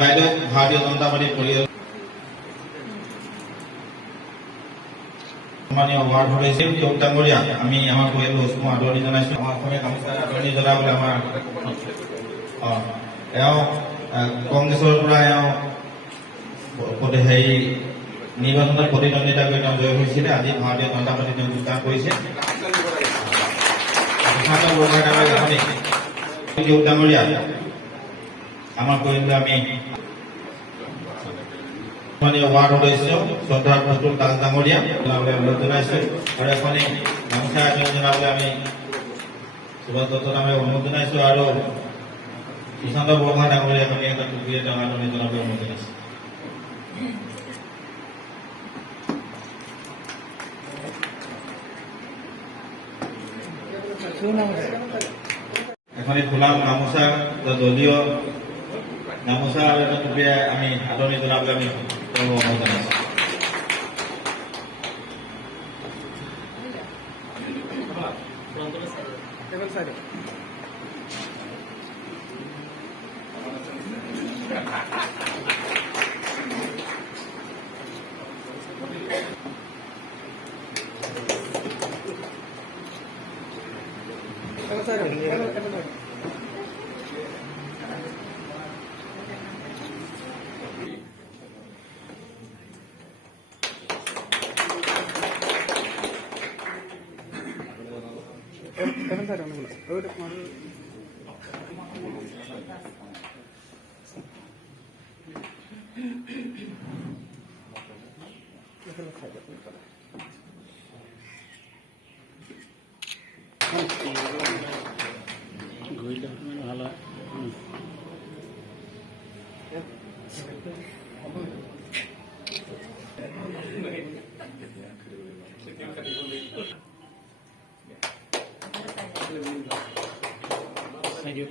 বাইদেউ ভাৰতীয় জনতা পাৰ্টিৰ পৰিয়াল সন্মানীয় ৱাৰ্ড সদস্য ডাঙৰীয়া আমি আমাৰ পৰিয়ালৰ উষ্ম আদৰণি জনাইছো। আমাৰ অসমীয়া গামোচা আদৰণি জনাবলৈ আমাৰ কংগ্ৰেছৰ পৰা হেৰি নিৰ্বাচনত প্ৰতিদ্বন্দ্বিতা কৰি জয় হৈছিলে। আজি ভাৰতীয় জনতা পাৰ্টি যোগদান কৰিছে। ডাঙৰীয়া আমাৰ পৰিয়াললৈ আমি ৱাৰ্ড সদস্য শ্ৰদ্ধা প্ৰতুল দাস ডাঙৰীয়া জনাবলৈ অনুৰোধ জনাইছো। আৰু এখনি গামোচা আদৰণি জনাবলৈ আমি সুভাষ দত্ত ডাঙৰীয়া অনুৰোধ জনাইছো। আৰু কৃষ্ণ বৰ্মা ডাঙৰীয়াক আমি এটা টুপি এটা আদৰণি জনাবলৈ অনুৰোধ জনাইছো। এখনি ফুলাম গামোচা দলীয় গামোচা আৰু এটা টুপিয়ে আমি আদৰণি জনাবলৈ আমি অনুৰোধ জনাইছো। ভালো Thank you.